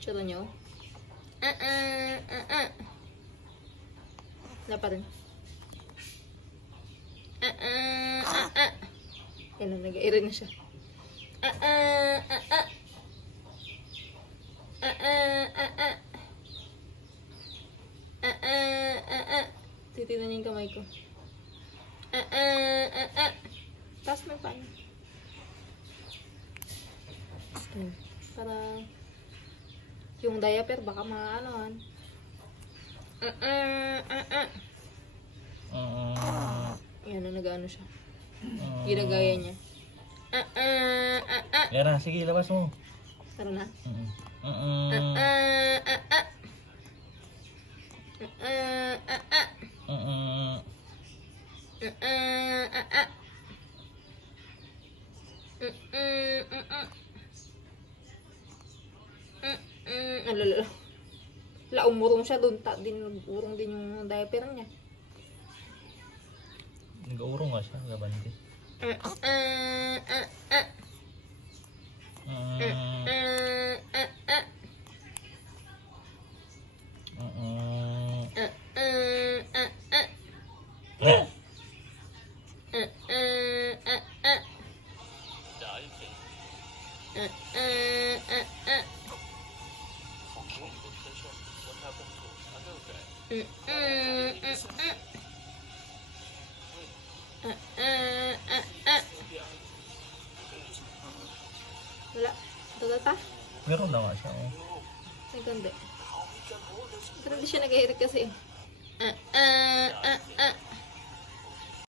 Tsura nyo. Wala pa rin. Yan na, nag-aira na siya. Titignan niya yung kamay ko. Taas mo pa niya. Para yung diaper baka maanoan. Yan na, nag-ano siya. Ginagaya niya. Yan na, sige, labas mo. Tara na. Alala. La, umurong siya doon. Urong din yung diaper niya. Nag-urong nga siya, gabante. Wala. Tata? Meron na nga siya. Ay, ganda. Pero hindi siya nag-iirik kasi.